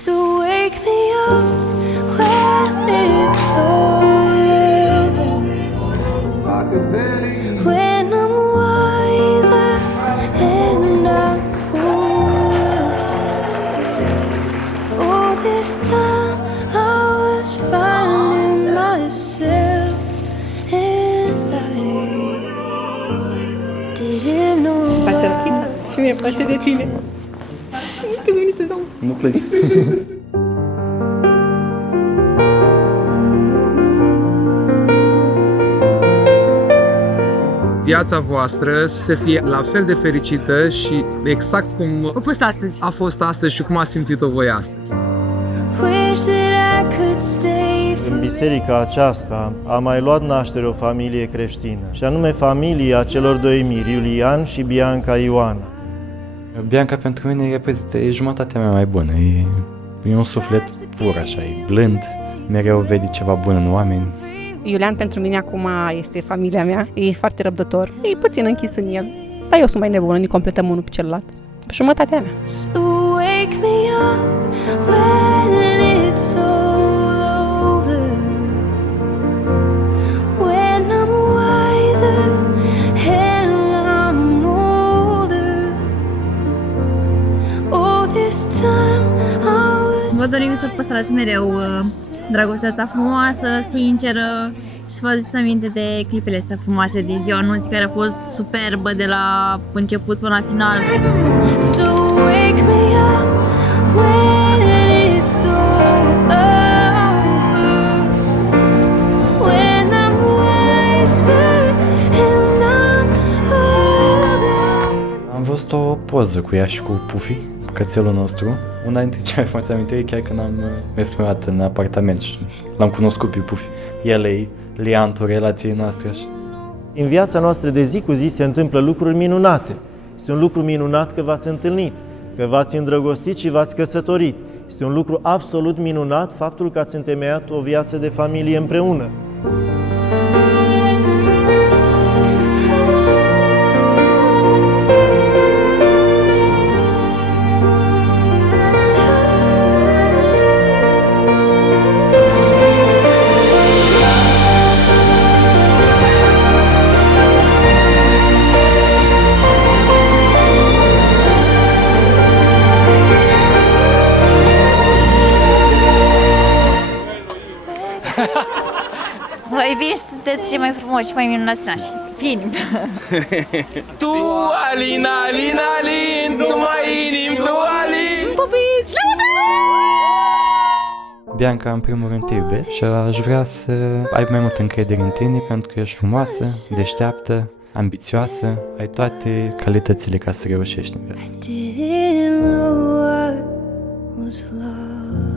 So wake me up when it's all over, when I'm wiser and I'm older. All this time I was finding myself, and I didn't know Place răpită și mie îmi place de tine. Când veni să dau. Nu pleci. Viața voastră să fie la fel de fericită și exact cum A fost astăzi. a fost astăzi și cum a simțit-o voi astăzi. wish that I could stay În biserica aceasta a mai luat naștere o familie creștină, și anume familia celor doi miri, Iulian și Bianca Ioana. Bianca pentru mine reprezintă jumătatea mea mai bună. E un suflet pur așa, e blând, mereu vede ceva bun în oameni. Iulian pentru mine acum este familia mea, e foarte răbdător, e puțin închis în el, dar eu sunt mai nebună, ne completăm unul pe celălalt. Jumătatea mea. So wake me up when it's all over, when I'm wiser and I'm older. All this time I was Vă dorim să păstrați mereu dragostea asta frumoasă, sinceră, și să vă aduceți aminte de clipele astea frumoase din ziua anunții, care a fost superbă de la început până la final. So wake me up when it's all over, when I'm wiser and I'm older. Am văzut o poză cu ea și cu Pufi, cățelul nostru. Una dintre cele mai frumoase amintiri chiar când am mers prima dată în apartament și l-am cunoscut pe Pufi. El e liantul relației noastre. În viața noastră de zi cu zi se întâmplă lucruri minunate. Este un lucru minunat că v-ați întâlnit, că v-ați îndrăgostit și v-ați căsătorit. Este un lucru absolut minunat faptul că ați întemeiat o viață de familie împreună. Voi bine, sunteți cei mai frumoși și mai minunați nași. Fini! Tu, Alin, Alin, Alin, numai inim, tu, Alin. Pupici! Bianca, în primul rând, te iubesc și aș vrea să ai mai multă încredere în tine pentru că ești frumoasă, deșteaptă, ambițioasă, ai toate calitățile ca să reușești în viață. Didn't know what was love.